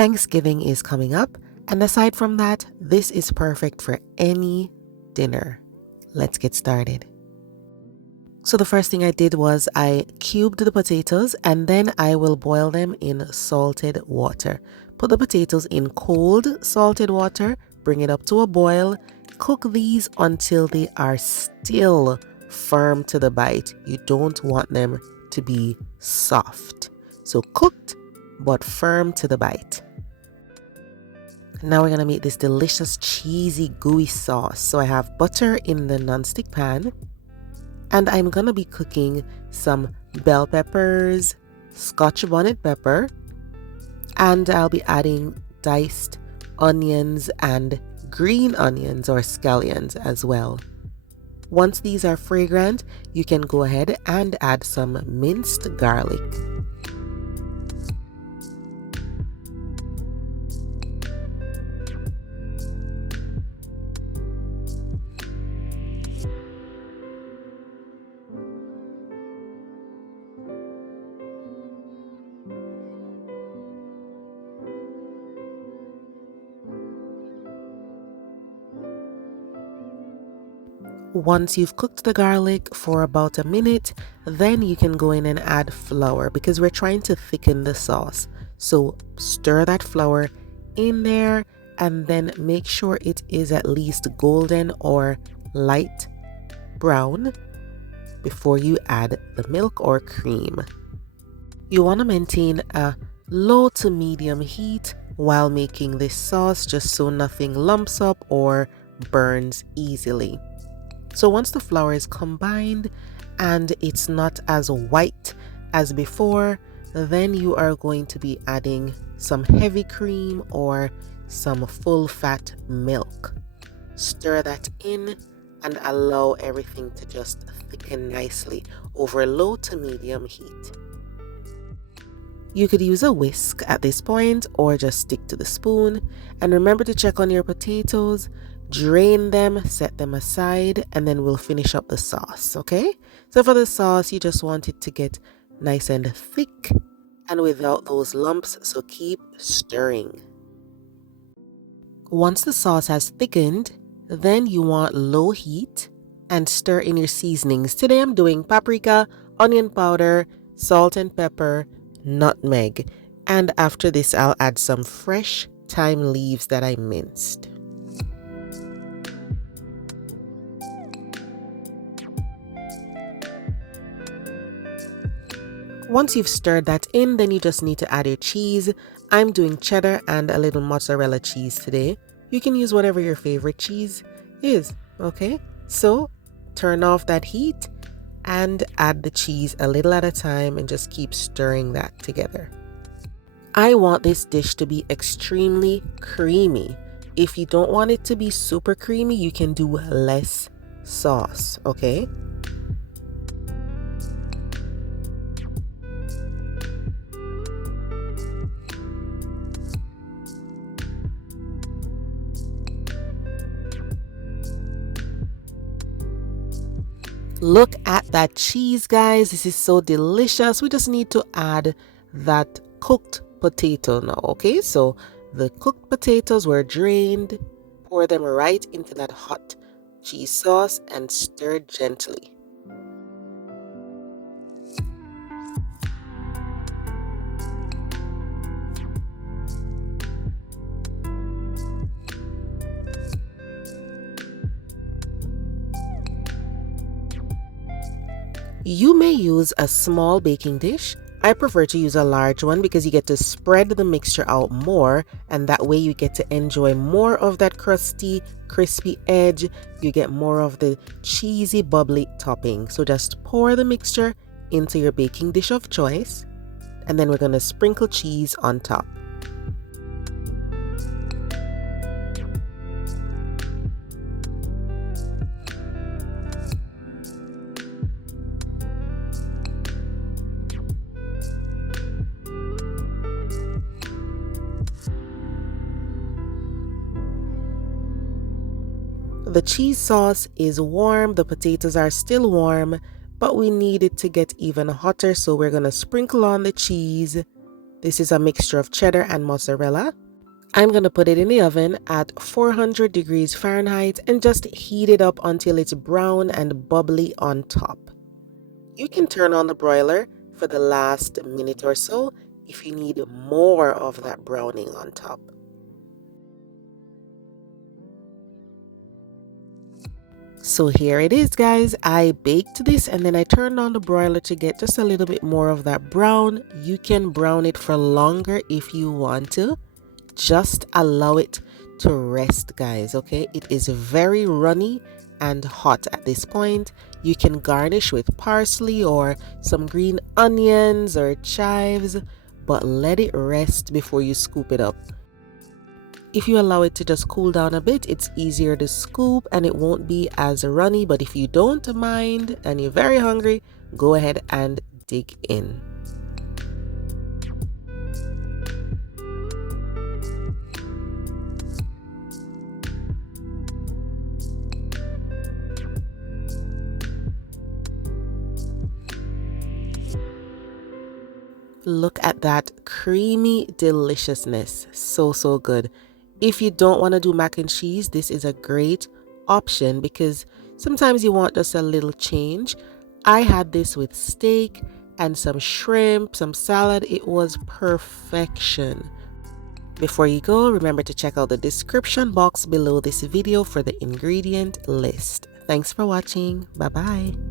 Thanksgiving is coming up, and aside from that, this is perfect for any dinner. Let's get started. So the first thing I did was I cubed the potatoes and then I will boil them in salted water. Put the potatoes in cold salted water, bring it up to a boil, cook these until they are still firm to the bite. You don't want them to be soft. So cooked but firm to the bite. Now we're going to make this delicious cheesy gooey sauce. So I have butter in the nonstick pan. And I'm going to be cooking some bell peppers, scotch bonnet pepper, and I'll be adding diced onions and green onions or scallions as well. Once these are fragrant, you can go ahead and add some minced garlic. Once you've cooked the garlic for about a minute, then you can go in and add flour because we're trying to thicken the sauce. So stir that flour in there and then make sure it is at least golden or light brown before you add the milk or cream. You want to maintain a low to medium heat while making this sauce just so nothing lumps up or burns easily. So once the flour is combined and it's not as white as before, then you are going to be adding some heavy cream or some full fat milk. Stir that in and allow everything to just thicken nicely over low to medium heat. You could use a whisk at this point or just stick to the spoon. And remember to check on your potatoes. Drain them, set them aside, and then we'll finish up the sauce, okay? So for the sauce, you just want it to get nice and thick and without those lumps, so keep stirring. Once the sauce has thickened, then you want low heat and stir in your seasonings. Today I'm doing paprika, onion powder, salt and pepper, nutmeg. And after this, I'll add some fresh thyme leaves that I minced. Once you've stirred that in, then you just need to add your cheese. I'm doing cheddar and a little mozzarella cheese today. You can use whatever your favorite cheese is, okay? So turn off that heat and add the cheese a little at a time and just keep stirring that together. I want this dish to be extremely creamy. If you don't want it to be super creamy, you can do less sauce, okay? Look at that cheese, guys. This is so delicious. We just need to add that cooked potato now, okay? So the cooked potatoes were drained. Pour them right into that hot cheese sauce and stir gently. You may use a small baking dish. I prefer to use a large one because you get to spread the mixture out more, and that way you get to enjoy more of that crusty, crispy edge. You get more of the cheesy, bubbly topping. So just pour the mixture into your baking dish of choice, and then we're going to sprinkle cheese on top. The cheese sauce is warm, the potatoes are still warm, but we need it to get even hotter, so we're going to sprinkle on the cheese This is a mixture of cheddar and mozzarella. I'm going to put it in the oven at 400 degrees Fahrenheit and just heat it up until it's brown and bubbly on top. You can turn on the broiler for the last minute or so if you need more of that browning on top. So here it is, guys. I baked this and then I turned on the broiler to get just a little bit more of that brown. You can brown it for longer if you want to. Just allow it to rest, guys. Okay, it is very runny and hot at this point. You can garnish with parsley or some green onions or chives, but let it rest before you scoop it up. If you allow it to just cool down a bit, it's easier to scoop and it won't be as runny. But if you don't mind and you're very hungry, go ahead and dig in. Look at that creamy deliciousness. So good. If you don't want to do mac and cheese, this is a great option because sometimes you want just a little change. I had this with steak and some shrimp, some salad. It was perfection. Before you go, remember to check out the description box below this video for the ingredient list. Thanks for watching. Bye bye.